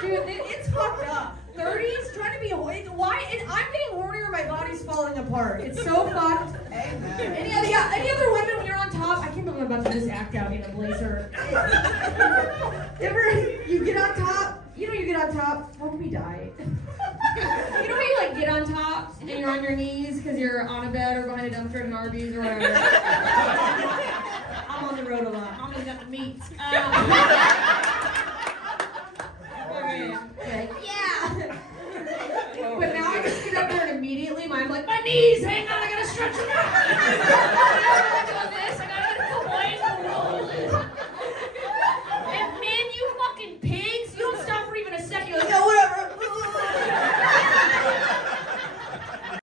Dude, it's fucked up. 30s, trying to be why? I'm getting hornier, my body's falling apart. It's so fucked. Amen. Any other women when you're on top? I can't believe I'm about to just act out in a blazer. Ever you get on top? You know you get on top. How can we die? You know how you like get on top and you're on your knees because you're on a bed or behind a dumpster at an Arby's or whatever. I'm on the road a lot. I'm gonna get the meats.